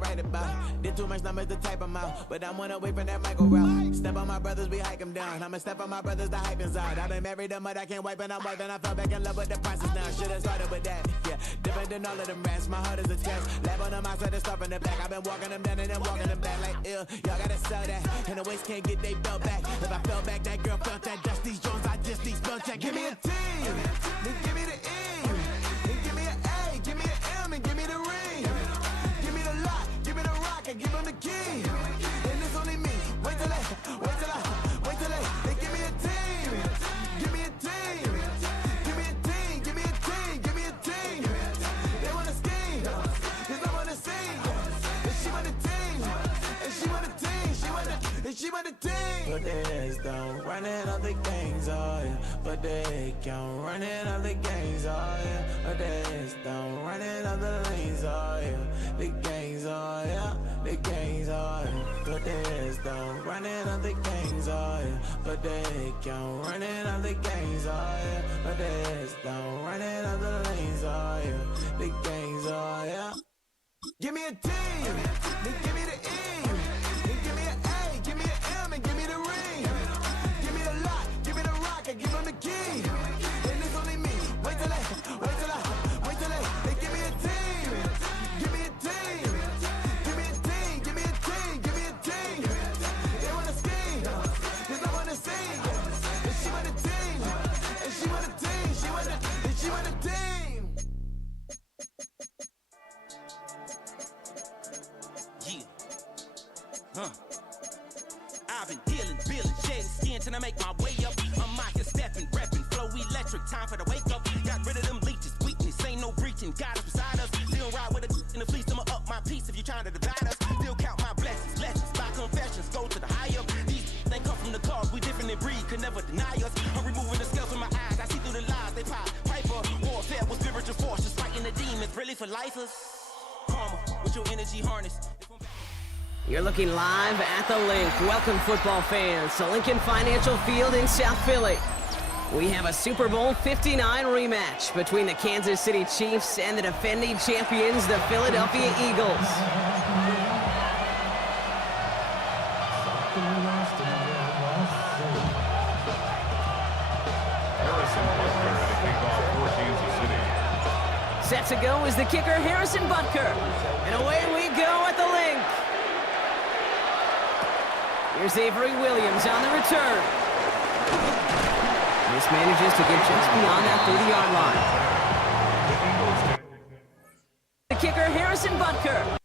write about. Did too much numbers to type them out, but I'm one away from that micro route. Step on my brothers, we hike them down. I'ma step on my brothers, the hype is out. I've been married them, but I can't wipe and I'm wiping. I fell back in love with the process now. Should've started with that, yeah. Different than all of them rats, my heart is a test. Lab on them outside, the stuff in the back. I've been walking them down and then walking them back like, ill. Y'all gotta sell that, and the waist can't get they belt back. If I fell back, that girl felt that. Just these Jones, I just need spell check. Give me a T, then give me the E, then give me an A, give me an M, and give me the ring. Give me the lock, give me the rock, and give them the key. And it's only me. Wait till they, they give me a team. Give me a team. Give me a team. Give me a team. Give me a team. They wanna scheme, 'cause I wanna sing. And she want a team. And she want a team. She want a team. But they don't running all the gangs, oh yeah. But they can't running all the gangs, oh yeah. But they don't running all the lanes, oh yeah. The gangs, oh yeah. The gangs, oh yeah. But they don't running all the gangs, oh yeah. But they can't running all the gangs, oh yeah. But they don't running all the lanes, oh yeah. The gangs, oh yeah. Give me a team, then give me the E, then give me an A, give me an M, and give me the ring. Give me the lock, give me the rock, and give them the key. And it's only me. Wait till they give me a team. Give me a team. Give me a team. Give me a team. Give me a team. They wanna scheme, 'cause I wanna sing. And she want a team. And she want a team. She want a team. I've been dealing, shedding skin till I make my way up. I'm out here stepping, repping, flow electric, time for the wake up. Got rid of them leeches, weakness, ain't no breaching. God is beside us, still ride with a in the fleece. I'ma up my piece if you trying to divide us. Still count my blessings, lessons, my confessions, go to the higher. These they come from the cause, we different in breed, could never deny us. I'm removing the scales from my eyes, I see through the lies they pop. Piper, warfare with spiritual forces, fighting the demons, really for lifers. Karma, with your energy harness. You're looking live at the Link. Welcome, football fans, to Lincoln Financial Field in South Philly. We have a Super Bowl 59 rematch between the Kansas City Chiefs and the defending champions, the Philadelphia Eagles. Set to go is the kicker, Harrison Butker. And away we go at the Link. Here's Avery Williams on the return. This manages to get just beyond that 30-yard line. The kicker, Harrison Butker.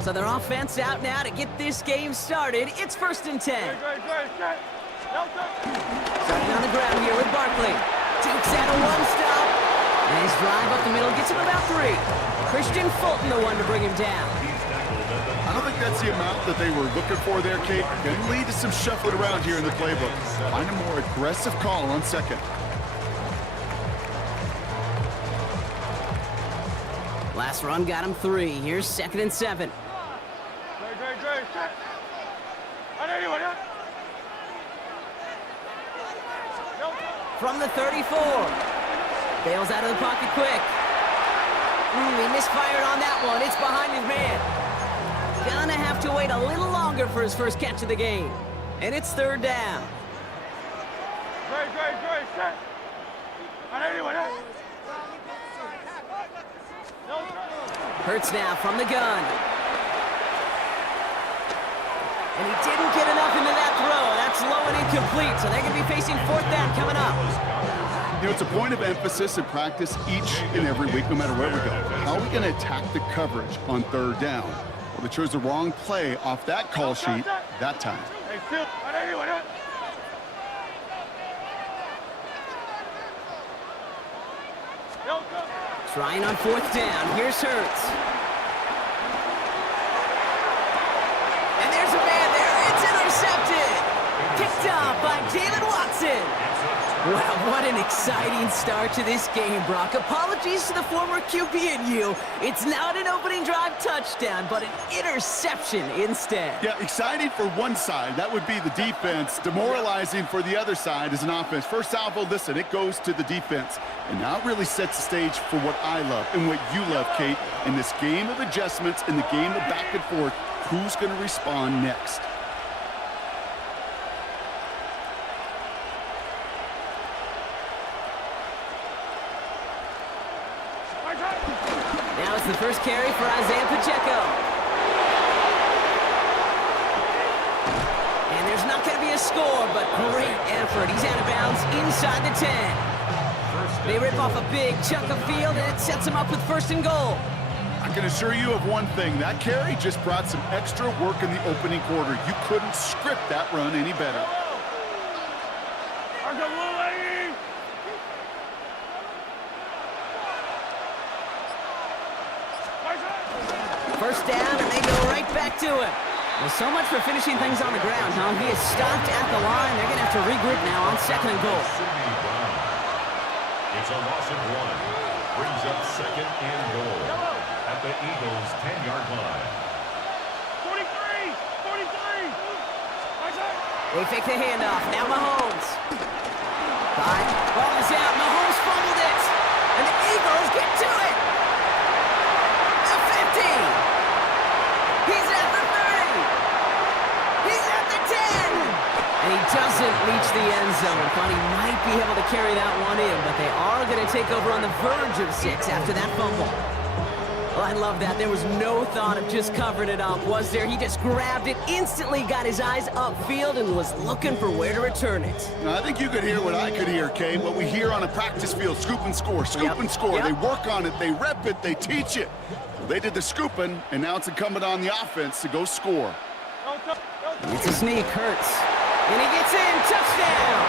So their offense out now to get this game started. It's 1st and 10. Starting on the ground here with Barkley. Dukes out a one-stop. Nice drive up the middle, gets him about 3. Christian Fulton, the one to bring him down. I don't think that's the amount that they were looking for there, Kate. Going to lead to some shuffling around here in the playbook. Find a more aggressive call on second. Last run got him 3. Here's 2nd and 7. From the 34. Bails out of the pocket quick. He misfired on that one. It's behind his man. Gonna have to wait a little longer for his first catch of the game. And it's 3rd down. Hurts now from the gun. And he didn't get enough into that throw. That's low and incomplete, so they're going to be facing 4th down coming up. You know, it's a point of emphasis in practice each and every week, no matter where we go. How are we going to attack the coverage on 3rd down? Well, they chose the wrong play off that call sheet that time. Trying on 4th down. Here's Hurts. And there's a man there. It's intercepted. Picked off by Jalen Watson. Wow, what an exciting start to this game, Brock. Apologies to the former QB and you. It's not an opening drive touchdown, but an interception instead. Yeah, exciting for one side. That would be the defense. Demoralizing for the other side as an offense. First salvo, listen, it goes to the defense. And now it really sets the stage for what I love and what you love, Kate. In this game of adjustments, in the game of back and forth, who's going to respond next? Now it's the first carry for Isaiah Pacheco. And there's not going to be a score, but great effort. He's out of bounds inside the 10. They rip off a big chunk of field, and it sets him up with 1st and goal. I can assure you of one thing. That carry just brought some extra work in the opening quarter. You couldn't script that run any better. First down, and they go right back to him. Well, so much for finishing things on the ground, huh? He is stopped at the line. They're going to have to regroup now on 2nd and goal. It's a loss of 1. Brings up 2nd and goal at the Eagles' 10-yard line. 43! They fake the handoff. Now Mahomes. Ball is out. Mahomes fumbled it. And the Eagles get to it. The 50. He's at the 30. He's at the 10. And he doesn't reach the end zone. Thought he might be able to carry that one in, but they are going to take over on the verge of 6 after that fumble. Well, I love that. There was no thought of just covering it up, was there? He just grabbed it, instantly got his eyes upfield, and was looking for where to return it. Now, I think you could hear what I could hear, Kay, what we hear on a practice field. Scoop and score, scoop and score. They work on it, they rep it, they teach it. Well, they did the scooping, and now it's incumbent on the offense to go score. It's a sneak, Hurts. And he gets in, touchdown!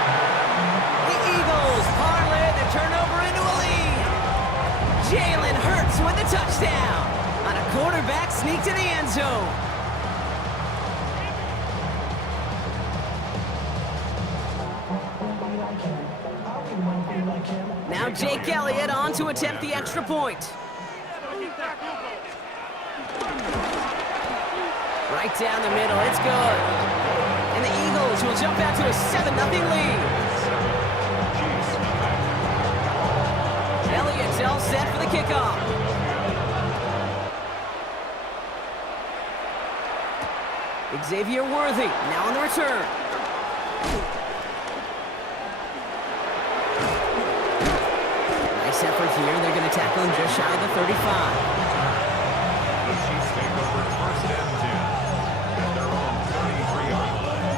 The Eagles parlay the turnover into a lead. Jalen Hurts with the touchdown on a quarterback sneak to the end zone. Now Jake Elliott on to attempt the extra point. Right down the middle, it's good. And the Eagles will jump out to a 7-0 lead. Elliott's all set for the kickoff. Xavier Worthy now on the return. Nice effort here. They're going to tackle him just shy of the 35. The Chiefs take over 1st and 10 at their own 33-yard line.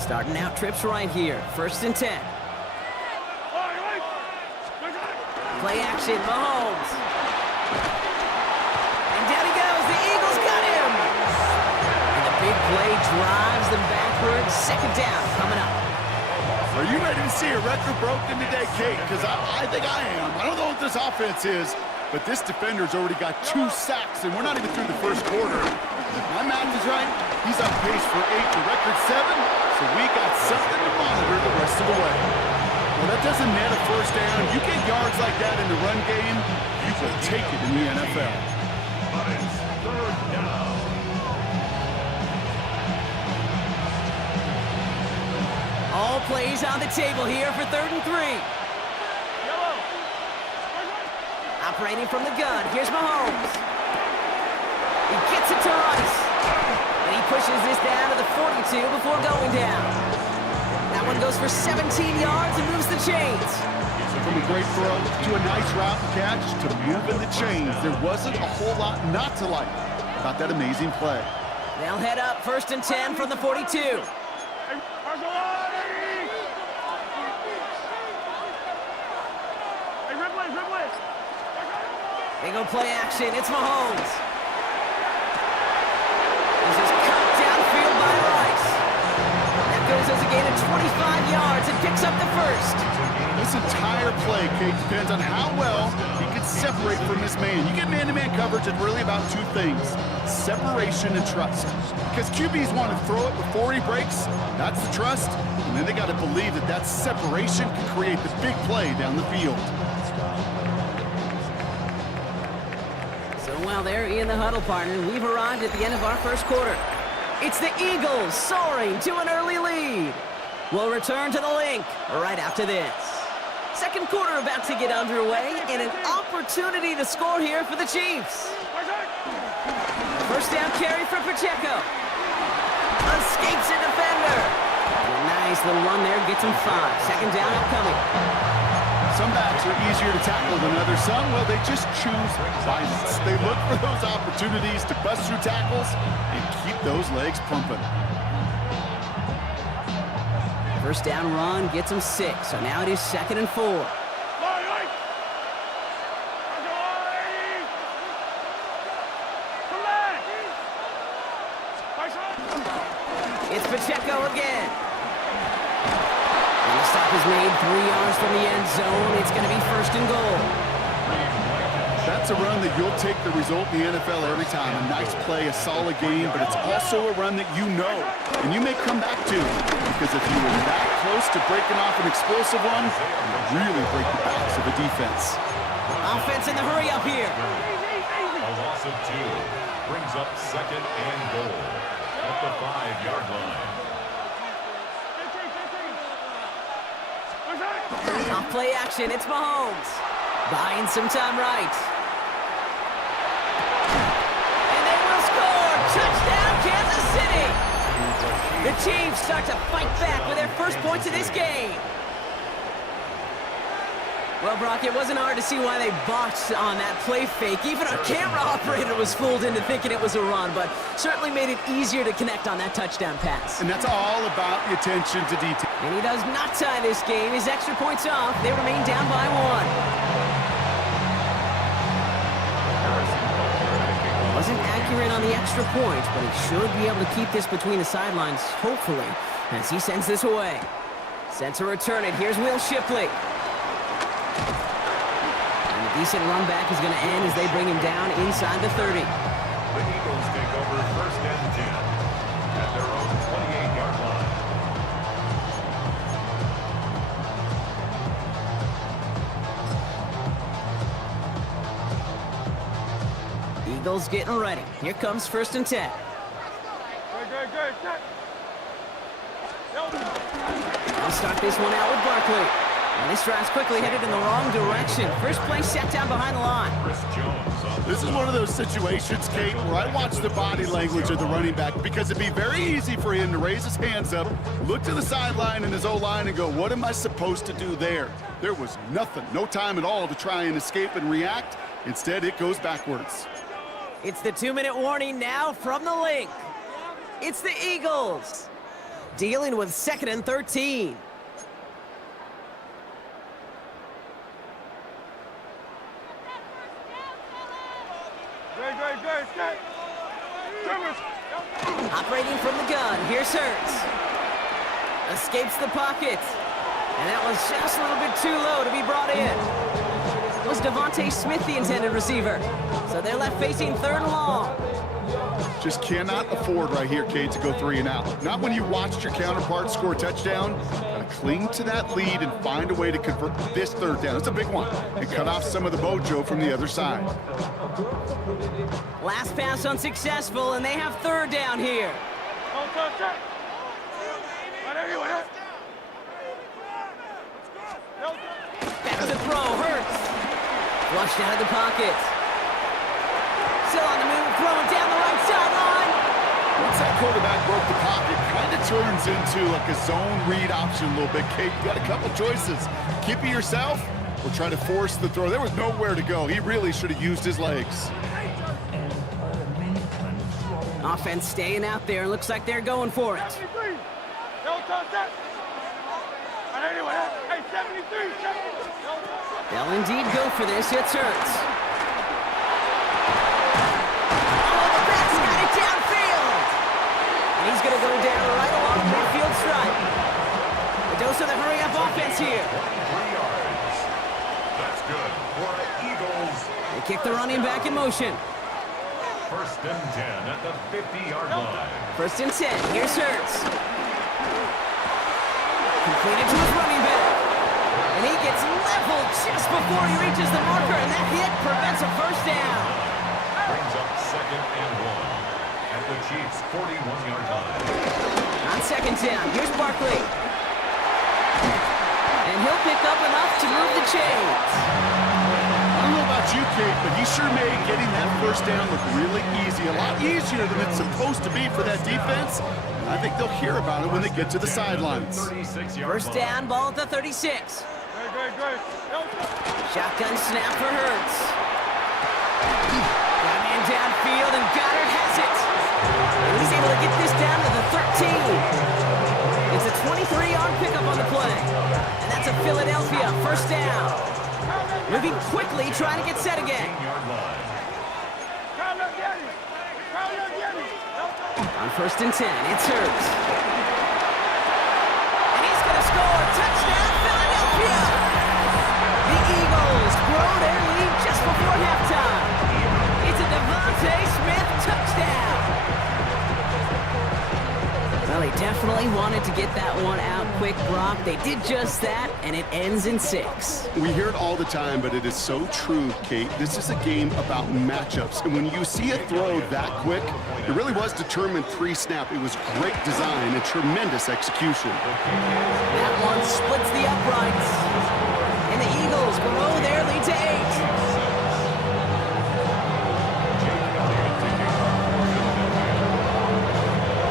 Starting out trips right here. 1st and 10. Play action, Mahomes. And down he goes. The Eagles got him. And the big play drives them backwards. Second down coming up. Are you ready to see a record broken today, Kate? Because I think I am. I don't know what this offense is, but this defender's already got 2 sacks, and we're not even through the first quarter. If my math is right, he's on pace for 8 to record 7, so we got something to monitor the rest of the way. Well, that doesn't net a first down. You get yards like that in the run game, you will take it in the NFL. But it's third down. All plays on the table here for 3rd and 3. Operating from the gun, here's Mahomes. He gets it to Rice. And he pushes this down to the 42 before going down. That one goes for 17 yards and moves the chains. From a great throw to a nice route and catch to moving the chains. There wasn't a whole lot not to like about that amazing play. They'll head up 1st and 10 from the 42. They go play action. It's Mahomes. This is cut downfield by Rice. That goes as a gain of 25 yards and picks up the first. This entire play, Kate, depends on how well he can separate from his man. You get man-to-man coverage, it's really about 2 things: separation and trust. Because QBs want to throw it before he breaks. That's the trust. And then they got to believe that that separation can create the big play down the field. Well, they're in the huddle, partner. We've arrived at the end of our first quarter. It's the Eagles soaring to an early lead. We'll return to the link right after this. Second quarter about to get underway, and an opportunity to score here for the Chiefs. First down carry for Pacheco. Escapes a defender. A nice little run there, gets him 5. Second down upcoming. Some backs are easier to tackle than others. Some, well, they just choose violence. They look for those opportunities to bust through tackles and keep those legs pumping. First down run gets him 6, so now it is 2nd and 4. It's Pacheco again. The stop is made 3 yards from the end zone. It's going to be 1st and goal. That's a run that you'll take the result in the NFL every time. A nice play, a solid game, but it's also a run that you know and you may come back to, because if you were that close to breaking off an explosive one, you really break the backs of a defense. Offense in the hurry up here. A loss of 2 brings up 2nd and goal at the 5-yard line. Off play action, it's Mahomes. Buying some time right. And they will score! Touchdown, Kansas City! The Chiefs start to fight back with their first points of this game. Well, Brock, it wasn't hard to see why they botched on that play fake. Even our camera operator was fooled into thinking it was a run, but certainly made it easier to connect on that touchdown pass. And that's all about the attention to detail. And he does not tie this game. His extra points off. They remain down by 1. Wasn't accurate on the extra point, but he should be able to keep this between the sidelines, hopefully, as he sends this away. Set to return it. Here's Will Shipley. And a decent run back is going to end as they bring him down inside the 30. The Eagles take over 1st and 10 at their own 28-yard line. Eagles getting ready. Here comes 1st and 10. I'll start this one out with Barkley. And this drive's quickly headed in the wrong direction. First play set down behind the line. This is one of those situations, Kate, where I watch the body language of the running back, because it'd be very easy for him to raise his hands up, look to the sideline and his O-line and go, what am I supposed to do there? There was nothing, no time at all to try and escape and react. Instead, it goes backwards. It's the 2-minute warning now from the link. It's the Eagles dealing with 2nd and 13. Operating from the gun, here's Hurts. Escapes the pocket. And that was just a little bit too low to be brought in. Was Devontae Smith the intended receiver? So they're left facing 3rd and long. Just cannot afford right here, Kate, to go 3 and out. Not when you watched your counterpart score a touchdown. Gotta cling to that lead and find a way to convert this 3rd down. It's a big one. And cut off some of the mojo from the other side. Last pass unsuccessful, and they have 3rd down here. Back to throw, Hurts. Flushed out of the pocket. Still on the move, throwing down the right sideline. Once that quarterback broke the pocket, kind of turns into like a zone read option a little bit, Kate. You got a couple choices. Keep it yourself or try to force the throw. There was nowhere to go. He really should have used his legs. Offense staying out there. Looks like they're going for it. They'll indeed go for this. It's Hurts. Oh, the back's got it downfield. And he's going to go down right along the midfield stripe. A dose of the hurry-up offense here. 3 yards. That's good for the Eagles. They kick the running back in motion. 1st and 10 at the 50-yard line. 1st and 10. Here's Hurts. Completed to his running back. And he gets leveled just before he reaches the marker, and that hit prevents a 1st down. Brings up 2nd and 1 at the Chiefs' 41-yard line. On 2nd down, here's Barkley. And he'll pick up enough to move the chains. I don't know about you, Kate, but he sure made getting that 1st down look really easy. A lot easier than it's supposed to be for that defense. I think they'll hear about it when they get to the sidelines. 1st down, ball at the 36. Shotgun snap for Hurts. Got man downfield, and Goddard has it. And he's able to get this down to the 13. It's a 23-yard pickup on the play. And that's a Philadelphia 1st down. Moving quickly, trying to get set again. On 1st and 10, it's Hurts. And he's going to score. Touchdown, Philadelphia! The Eagles grow their lead just before halftime. It's a Devontae Smith touchdown. Well, he definitely wanted to get that one out quick, Brock. They did just that, and it ends in 6. We hear it all the time, but it is so true, Kate. This is a game about matchups, and when you see a throw that quick, it really was determined pre-snap. It was great design and tremendous execution. That one splits the uprights, and the Eagles grow their lead to 8.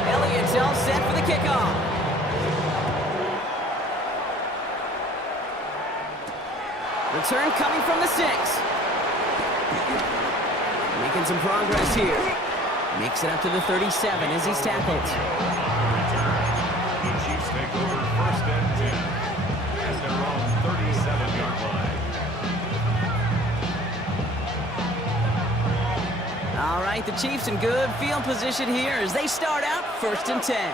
Elliott's all set for the kickoff. Return coming from the 6. Making some progress here. Makes it up to the 37 as he's tackled. The Chiefs take over 1st and 10 at their own 37-yard line. All right, the Chiefs in good field position here as they start out 1st and 10.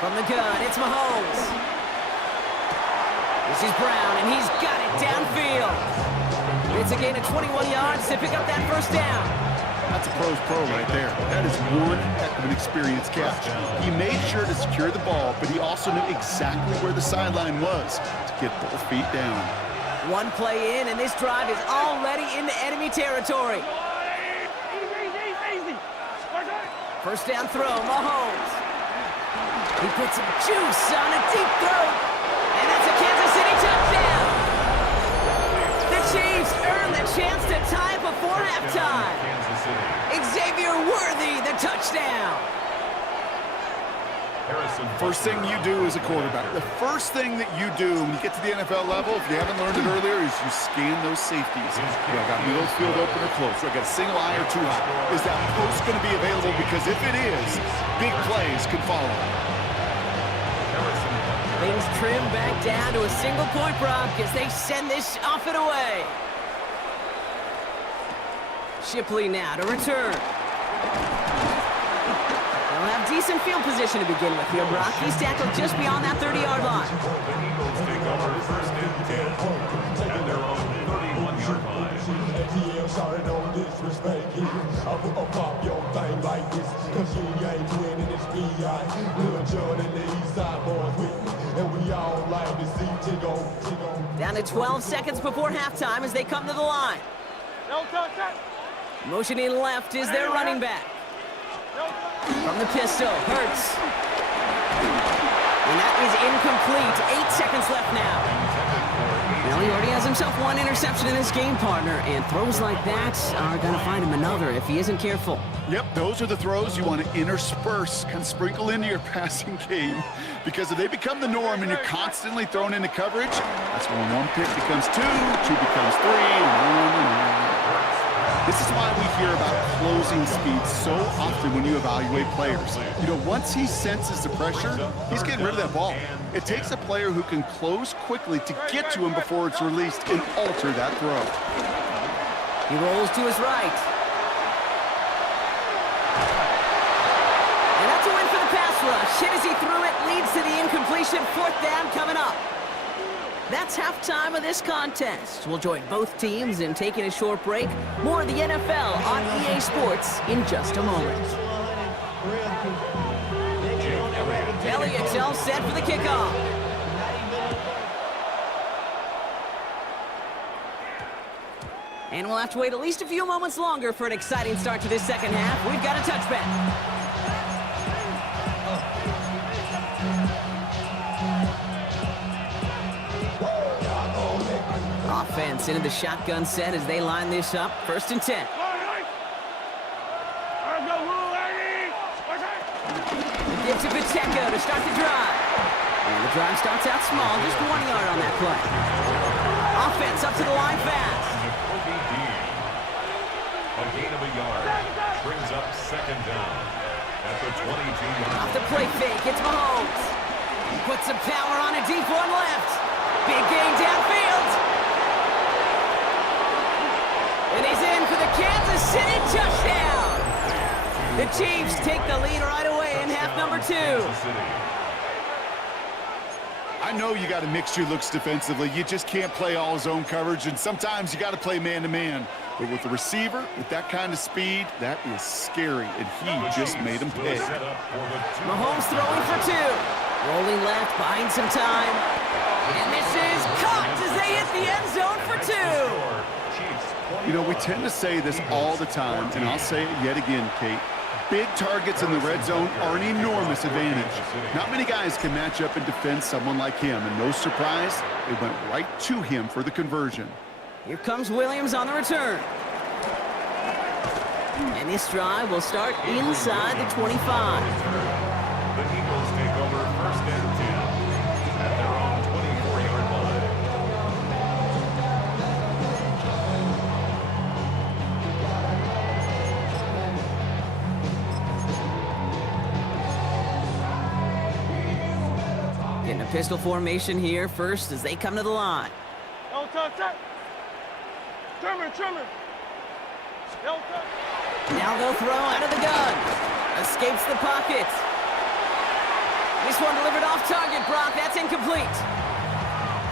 From the gun, it's Mahomes. This is Brown, and he's got it downfield. It's a gain of 21 yards to pick up that 1st down. That's a pro's pro right there. That is one heck of an experienced catch. He made sure to secure the ball, but he also knew exactly where the sideline was to get both feet down. One play in, and this drive is already into enemy territory. 1st down throw, Mahomes. He puts some juice on a deep throw, and that's a Kansas City touchdown. The Chiefs earn the chance to tie before halftime. Xavier Worthy, the touchdown. First thing you do as a quarterback, the first thing that you do when you get to the NFL level, if you haven't learned it earlier, is you scan those safeties. Do I got middle field open or close? Do I got a single eye or too high? Is that post going to be available? Because if it is, big plays can follow. Things trim back down to a single point, Brock, as they send this off and away. Shipley now to return. They'll have decent field position to begin with here, Brock. He's tackled just beyond that 30-yard line. The Eagles take over first and 10 at their own 31-yard line. Down to 12 seconds before halftime as they come to the line. Motioning left is their running back. From the pistol, Hurts. And that is incomplete. 8 seconds left now. Well, he already has himself one interception in his game, partner, and throws like that are going to find him another if he isn't careful. Yep, those are the throws you want to intersperse, kind of sprinkle into your passing game, because if they become the norm and you're constantly thrown into coverage, that's when one pick becomes two becomes three, and one. This is why we hear about closing speed so often when you evaluate players. You know, once he senses the pressure, he's getting rid of that ball. It takes a player who can close quickly to get to him before it's released and alter that throw. He rolls to his right. And that's a win for the pass rush. Hit as he threw it, leads to the incompletion. 4th down coming up. That's halftime of this contest. We'll join both teams in taking a short break. More of the NFL on EA Sports in just a moment. Elliott's all set for the kickoff. And we'll have to wait at least a few moments longer for an exciting start to this second half. We've got a touchback. Offense into the shotgun set as they line this up. 1st and 10. Give to Pacheco to start the drive. And the drive starts out small, just 1 yard on that play. Offense up to the line fast. A gain of a yard brings up 2nd down at the 22-yard. Off the play fake, it's Mahomes. He puts some power on a deep one left. Big gain downfield. And he's in for the Kansas City touchdown. The Chiefs take the lead right away in half number 2. I know you got to mix your looks defensively. You just can't play all zone coverage, and sometimes you got to play man-to-man. But with the receiver, with that kind of speed, that is scary, and he just made him pay. Mahomes throwing for 2. Rolling left, buying some time. And this is caught as they hit the end zone for 2. You know, we tend to say this all the time, and I'll say it yet again, Kate. Big targets in the red zone are an enormous advantage. Not many guys can match up and defend someone like him, and no surprise, they went right to him for the conversion. Here comes Williams on the return. And this drive will start inside the 25. The Eagles take over 1st and 10 at their own 24-yard line. Getting a pistol formation here first as they come to the line. Now they'll throw out of the gun. Escapes the pocket. This one delivered off target, Brock. That's incomplete.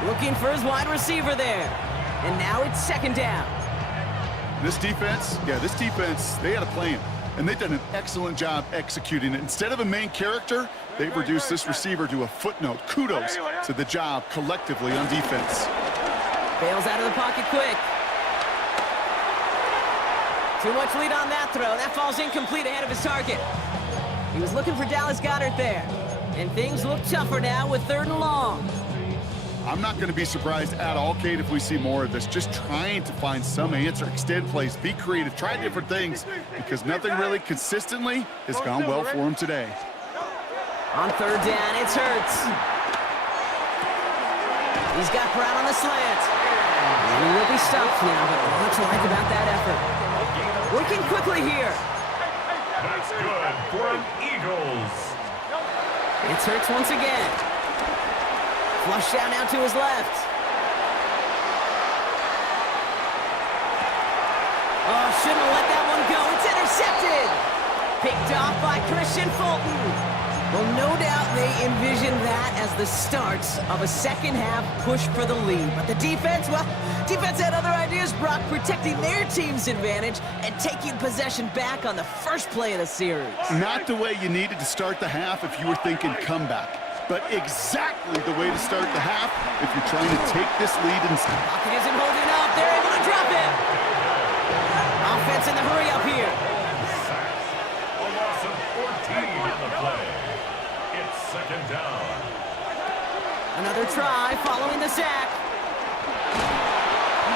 Looking for his wide receiver there. And now it's 2nd down. This defense, they had a plan, and they've done an excellent job executing it. Instead of a main character, they've reduced this receiver to a footnote. Kudos to the job collectively on defense. Bails out of the pocket quick. Too much lead on that throw. That falls incomplete ahead of his target. He was looking for Dallas Goedert there. And things look tougher now with 3rd and long. I'm not going to be surprised at all, Kate, if we see more of this. Just trying to find some answer, extend plays, be creative, try different things, because nothing really consistently has gone well for him today. On 3rd down, it's Hurts. He's got Brown on the slant. And he will be stopped now, but what to like about that effort? Working quickly here. That's good for Eagles. It's Hurts once again. Flushed out now to his left. Oh, shouldn't have let Picked off by Christian Fulton. Well, no doubt they envisioned that as the start of a second-half push for the lead. But the defense, well, defense had other ideas, Brock, protecting their team's advantage and taking possession back on the first play of the series. Not the way you needed to start the half if you were thinking comeback, but exactly the way to start the half if you're trying to take this lead. Pocket isn't holding up. They're able to drop it. Offense in the hurry up here. A loss of 14 in the play. It's second down. Another try following the sack.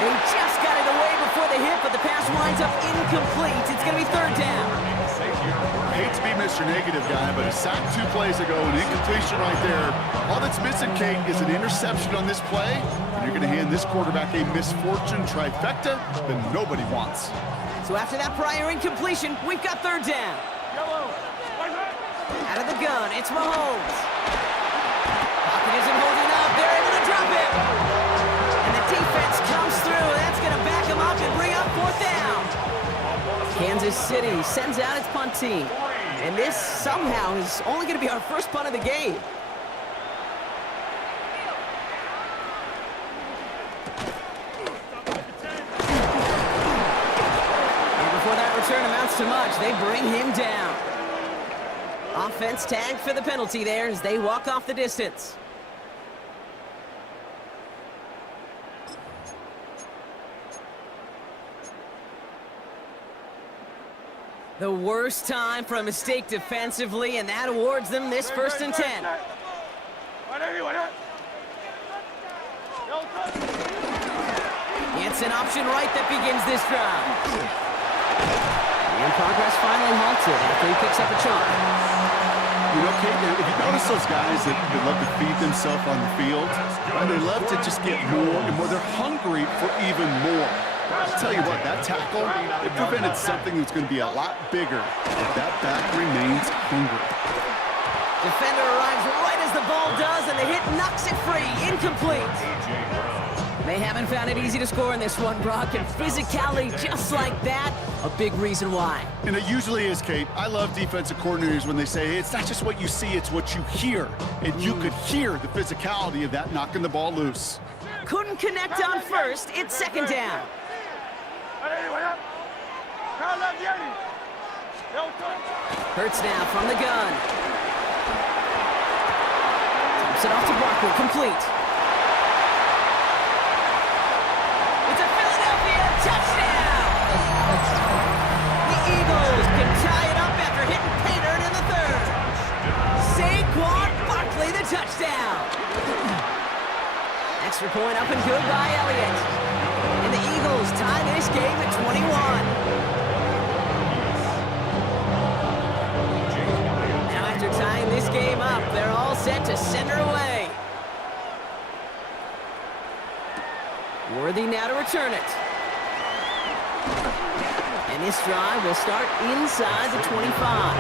They just got it away before the hit, but the pass winds up incomplete. It's going to be third down. I hate to be Mr. Negative guy, but a sack 2 plays ago, an incompletion right there. All that's missing, Kate, is an interception on this play. And you're going to hand this quarterback a misfortune trifecta that nobody wants. So after that prior incompletion, we've got third down. Out of the gun, it's Mahomes. Pocket isn't holding up. They're able to drop it. And the defense comes through. That's going to back them up and bring up fourth down. Kansas City sends out its punt team. And this somehow is only going to be our first punt of the game. And before that return amounts to much, they bring him down. Offense tagged for the penalty there as they walk off the distance. The worst time for a mistake defensively, and that awards them this 1st and 10. It's an option right that begins this drive. And progress finally halted after he picks up a chunk. You know, Kate, if you notice those guys that love to feed themselves on the field, right, they love to just get more and more. They're hungry for even more. I'll tell you what, that tackle, it prevented something that's going to be a lot bigger if that back remains hungry. Defender arrives right as the ball does, and the hit knocks it free. Incomplete. They haven't found it easy to score in this one, Brock, and physicality just like that, a big reason why. And it usually is, Kate. I love defensive coordinators when they say, hey, it's not just what you see, it's what you hear. And you could hear the physicality of that knocking the ball loose. Couldn't connect on first. It's second down. Hurts now from the gun. Taps it off to Barkley, complete. It's a Philadelphia touchdown! The Eagles can tie it up after hitting Painter in the third. Saquon Barkley, the touchdown. Extra point up and good by Elliott. And the Eagles tie this game at 21. Now after tying this game up, they're all set to send her away. Worthy now to return it. And this drive will start inside the 25.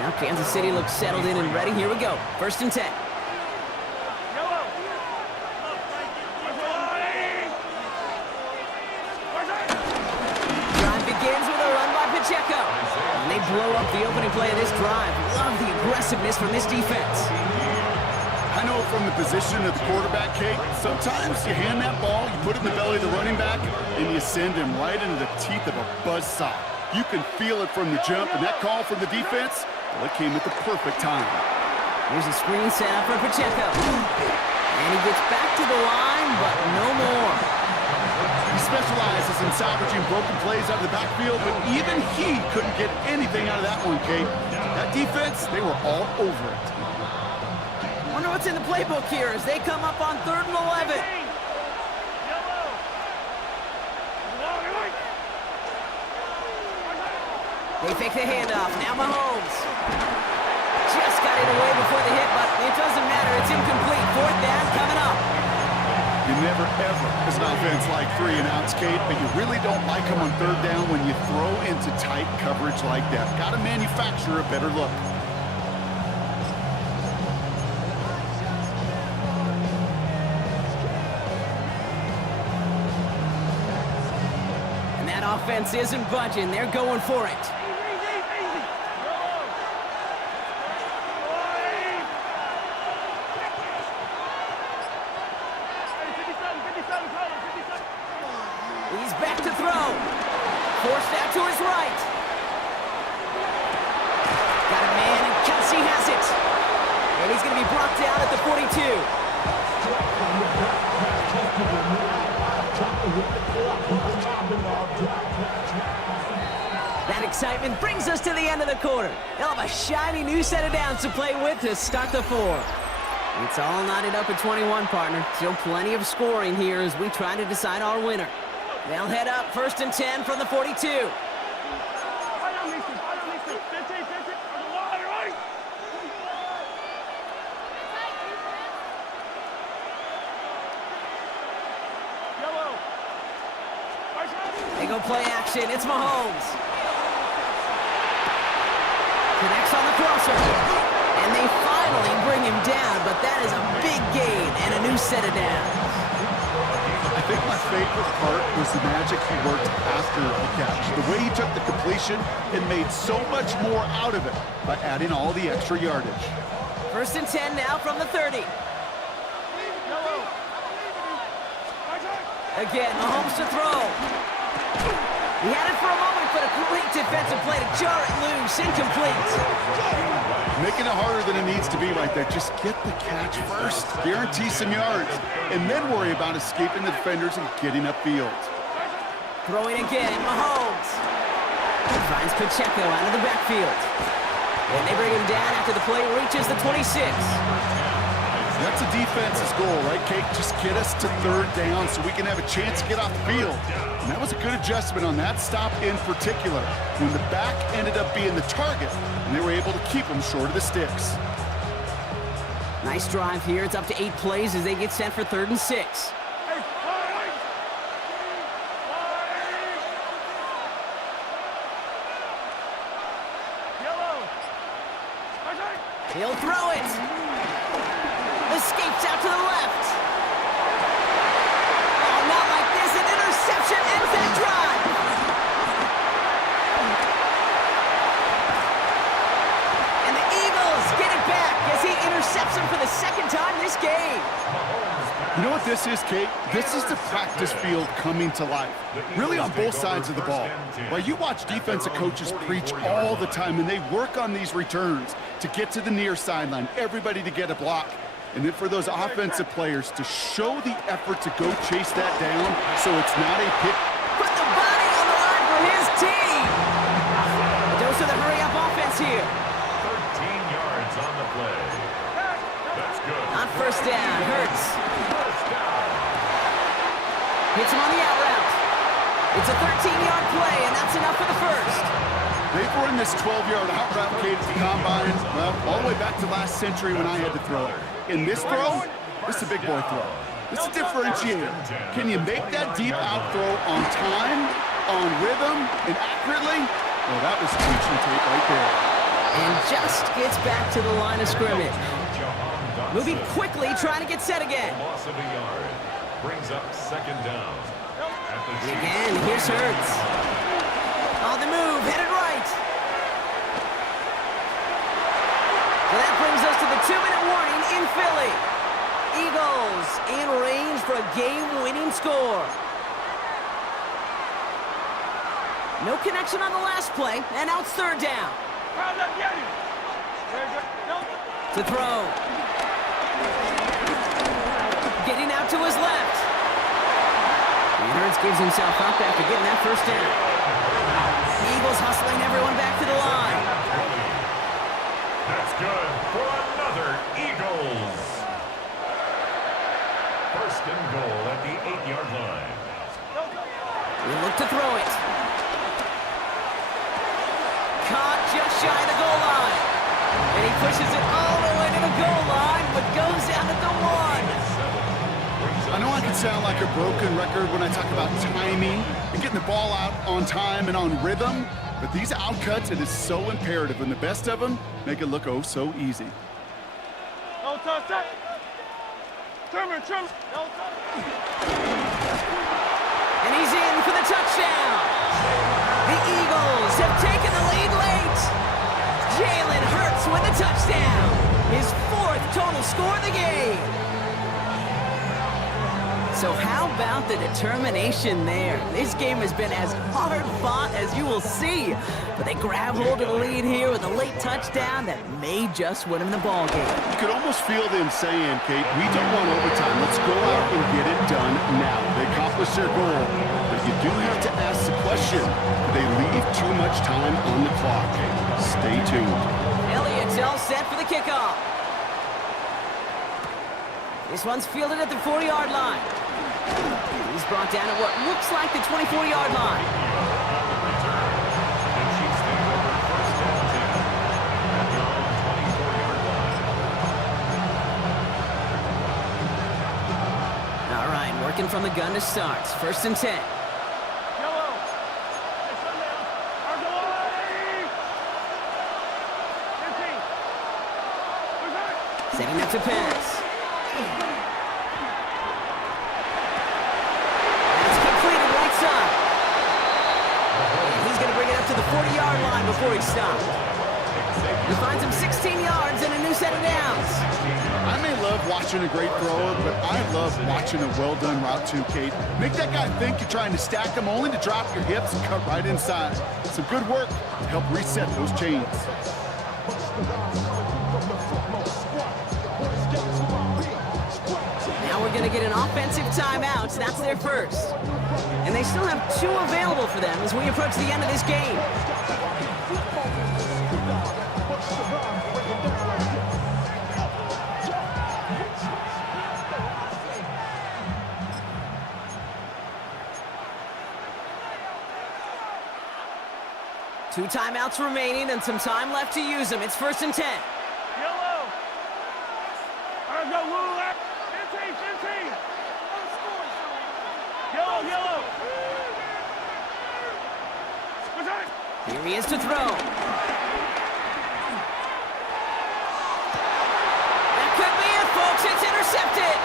Now Kansas City looks settled in and ready. Here we go. 1st and 10. Drive begins with a run by Pacheco. And they blow up the opening play of this drive. Love the aggressiveness from this defense. I know from the position of the quarterback, Kate, sometimes you hand that ball, you put it in the belly of the running back, and you send him right into the teeth of a buzzsaw. You can feel it from the jump, and that call from the defense, well, it came at the perfect time. Here's a screen set up for Pacheco. And he gets back to the line, but no more. He specializes in salvaging broken plays out of the backfield, but even he couldn't get anything out of that one, Kate. That defense, they were all over it. Wonder what's in the playbook here as they come up on 3rd and 11. They fake the handoff. Now Mahomes. Just got it away before the hit, but it doesn't matter. It's incomplete. 4th down coming up. You never, ever, as an offense, like 3 and outs, Kate, but you really don't like them on 3rd down when you throw into tight coverage like that. Got to manufacture a better look. offense isn't budging. They're going for it. He's back to throw. Forced out to his right. Got a man, and Kelsey has it. And he's going to be brought down at the 42. That excitement brings us to the end of the quarter. They'll have a shiny new set of downs to play with to start the fourth. It's all knotted up at 21, partner. Still plenty of scoring here as we try to decide our winner. They'll head up 1st and 10 from the 42. They go play action. It's Mahomes. Connects on the crosser. And they finally bring him down, but that is a big gain and a new set of downs. I think my favorite part was the magic he worked after the catch. The way he took the completion and made so much more out of it by adding all the extra yardage. 1st and 10 now from the 30. Again, Mahomes to throw. He had it for a moment, but a great defensive play to jar it loose. Incomplete. Making it harder than it needs to be right there. Just get the catch first. Guarantee some yards. And then worry about escaping the defenders and getting upfield. Throwing again, Mahomes. Finds Pacheco out of the backfield. And they bring him down after the play reaches the 26. That's a defense's goal, right, Kate? Just get us to 3rd down so we can have a chance to get off the field. And that was a good adjustment on that stop in particular, when the back ended up being the target, and they were able to keep him short of the sticks. Nice drive here. It's up to 8 plays as they get set for 3rd and 6. He'll throw it. Escapes out to the left. Oh, not like this. An interception ends that drive. And the Eagles get it back as he intercepts him for the 2nd time this game. You know what this is, Kate? This is the practice field coming to life. Really on both sides of the ball. While you watch defensive coaches preach all the time, and they work on these returns to get to the near sideline, everybody to get a block. And then for those offensive players to show the effort to go chase that down so it's not a pick. Put the body on the line for his team. A dose of the hurry-up offense here. 13 yards on the play. That's good. On 1st down, Hurts. Hits him on the out route. It's a 13-yard play, and that's enough for the 1st. They've run this 12-yard out route, Kate, at the combine, well, all the way back to last century when I had to throw it. In this throw, this is a big boy throw. This is a differentiator. Can you make that deep out throw on time, on rhythm, and accurately? Well, that was teaching tape right there. And just gets back to the line of scrimmage. Moving quickly, trying to get set again. Loss of a yard brings up 2nd down. And again, here's Hurts. On the move, headed right. So that brings us to the 2-minute warning in Philly. Eagles in range for a game-winning score. No connection on the last play, and now it's 3rd down. To throw. Getting out to his left. And Hurts gives himself up after getting that 1st down. The Eagles hustling everyone back to the line. That's good for another Eagles. 1st and goal at the 8-yard line. We look to throw it. Caught just shy of the goal line. And he pushes it all the way to the goal line, but goes down at the 1. I know I can sound like a broken record when I talk about timing and getting the ball out on time and on rhythm, but these outcuts, it is so imperative, and the best of them make it look oh so easy. And he's in for the touchdown. The Eagles have taken the lead late. Jalen Hurts with a touchdown. His 4th total score of the game. So how about the determination there? This game has been as hard fought as you will see. But they grab hold of the lead here with a late touchdown that may just win them the ball game. You could almost feel them saying, Kate, we don't want overtime. Let's go out and get it done now. They accomplished their goal. But you do have to ask the question, do they leave too much time on the clock? Stay tuned. Elliott's all set for the kickoff. This one's fielded at the 40-yard line. He's brought down at what looks like the 24-yard line. And Chiefs take over first and 10 at their own 24-yard line. All right, working from the gun to start. First and 10. Setting up to pass. It's completed right side. And he's going to bring it up to the 40-yard line before he stops. He finds him 16 yards and a new set of downs. I may love watching a great thrower, but I love watching a well-done route too, Kate. Make that guy think you're trying to stack him only to drop your hips and cut right inside. Some good work to help reset those chains. Now we're going to get an offensive timeout. That's their first. And they still have 2 available for them as we approach the end of this game. Two timeouts remaining and some time left to use them. It's first and 10. Yellow. Go, Lou. 15. Yellow. Here he is to throw. That could be it, folks. It's intercepted.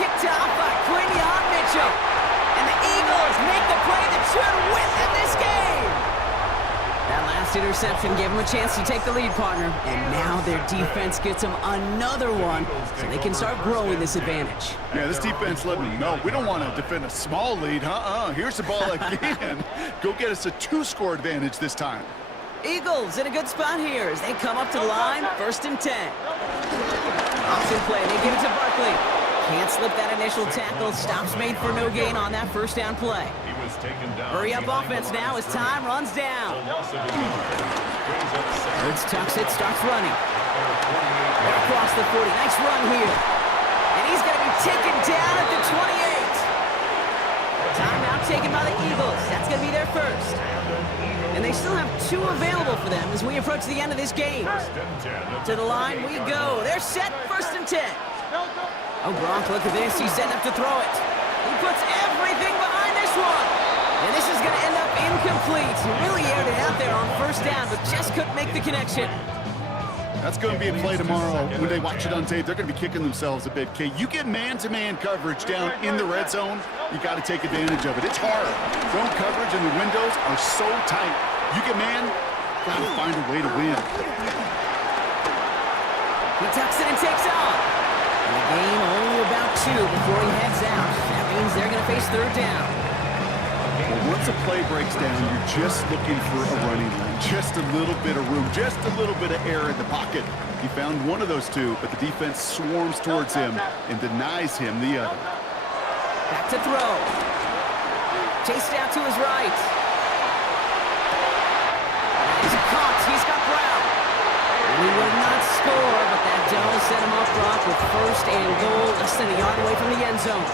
Picked off by Quinion Mitchell. And the Eagles make the play that should win them this game. That last interception gave them a chance to take the lead, partner. And now their defense gets them another one so they can start growing this advantage. Yeah, this defense let me know. We don't want to defend a small lead. Here's the ball again. Go get us a 2-score advantage this time. Eagles in a good spot here as they come up to the line, first and 10. Option play, they give it to Barkley. Can't slip that initial tackle. Stops made for no gain on that first down play. He was taken down. Hurry up offense now as time runs down. Hurts tucks it, starts running. Across the 40, nice run here. And he's going to be taken down at the 28. Timeout taken by the Eagles. That's going to be their first. And they still have 2 available for them as we approach the end of this game. To the line we go. They're set, first and 10. Oh, Gronk, look at this. He's setting up to throw it. He puts everything behind this one. And this is going to end up incomplete. He really aired it out there on first down, but just couldn't make the connection. That's going to be a play tomorrow. When they watch it on tape, they're going to be kicking themselves a bit, Kate. You get man-to-man coverage down in the red zone, you got to take advantage of it. It's hard. Zone coverage and the windows are so tight. You get man, got to find a way to win. He tucks it and takes off. And the game only about 2 before he heads out. That means they're going to face third down. Well, once a play breaks down, you're just looking for a running lane. Just a little bit of room, just a little bit of air in the pocket. He found one of those 2, but the defense swarms towards him and denies him the other. Back to throw. Chased out to his right. He's caught. He's got Brown. He will not score, but that does set him up Brock with first and goal, less than a yard away from the end zone.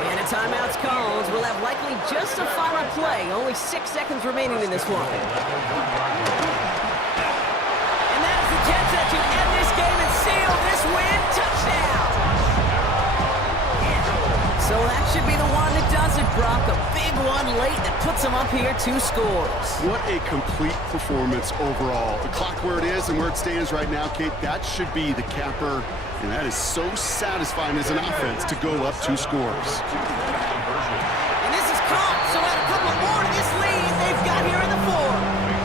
And a timeout's called. We'll have likely just a final play. Only 6 seconds remaining in this one. And that is the Jets that can end this game and seal this win. Touchdown! So that should be the one that does it, Brock. A big one late that puts them up here 2 scores. What a complete performance overall. The clock where it is and where it stands right now, Kate, that should be the capper. And that is so satisfying as an offense to go up 2 scores. And this is caught, so add a couple more to this lead they've got here in the fourth.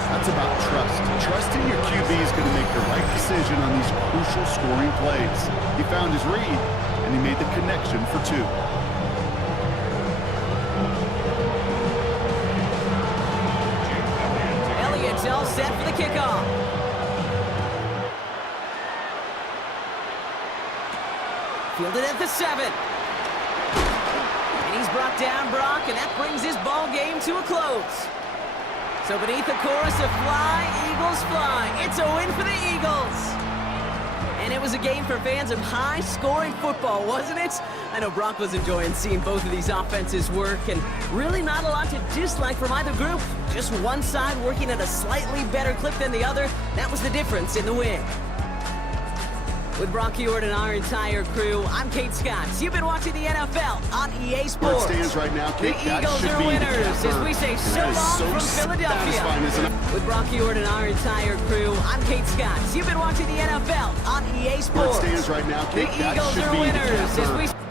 That's about trust. Trusting your QB is going to make the right decision on these crucial scoring plays. He found his read, and he made the connection for 2. Elliott's all set for the kickoff. Fielded at the 7. And he's brought down, Brock, and that brings his ball game to a close. So beneath the chorus of Fly, Eagles Fly, it's a win for the Eagles. And it was a game for fans of high-scoring football, wasn't it? I know Brock was enjoying seeing both of these offenses work, and really not a lot to dislike from either group. Just one side working at a slightly better clip than the other. That was the difference in the win. With Brock Ewart and our entire crew, I'm Kate Scott. You've been watching the NFL on EA Sports. Where it stands right now, Kate, the Eagles are winners as we say so long from Philadelphia. With Brock Ewart and our entire crew, I'm Kate Scott. You've been watching the NFL on EA Sports. Where it stands right now, Kate, the Eagles are winners as we